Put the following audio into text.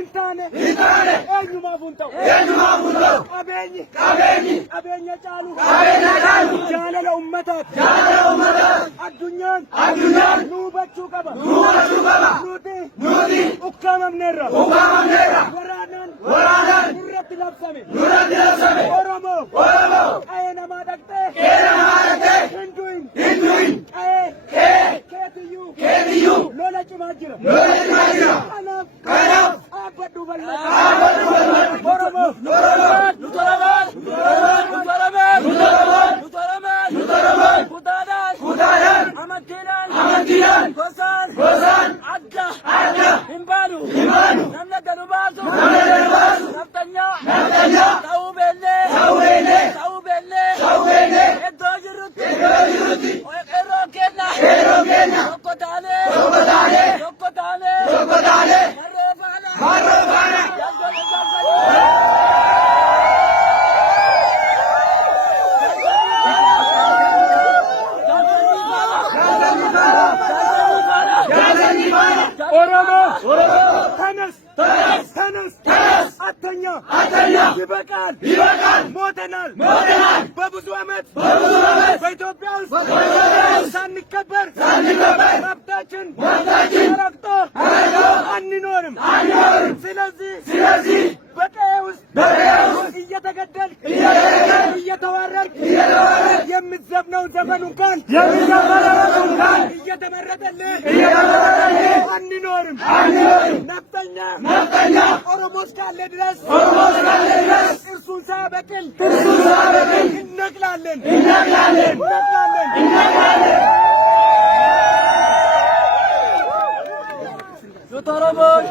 Hintane eenyuma funta'u qabeenyi qabeenya caalu jaalala ummataati addunyaan nu hubachuu qaba nuti ukkaamamneerra waraanaan nurratti labsame Oromoo qa'ee namaa dhaqxee hindu'in keetiyyuu lola cimaa jira kanaaf dhaabbadhu bal'ata Oromoo kutaadhaan amantiidhaan gosaan adda hin baanu namni gadu baasu naftanyaa ta'uu beellee iddoo jirrutti qeerroo keenya tokko taanee marroo faana Oromoo tanas attanya ይበቃል ሞተናል በብዙ ዓመት በኢትዮጵያ ውስጥ ሳንከበር መብታችን ተረግጦ አንኖርም ስለዚህ በቀዬ ውስጥ እየተገደልክ እየተዋረድክ የምትዘፍነው ዘፈን እንኳን እየተመረጠልህ አንኖርም ነፍጠኛ ኦሮሞ እስካለ ድረስ እርሱን ሳያበቅል እነቅላለን Yutarabon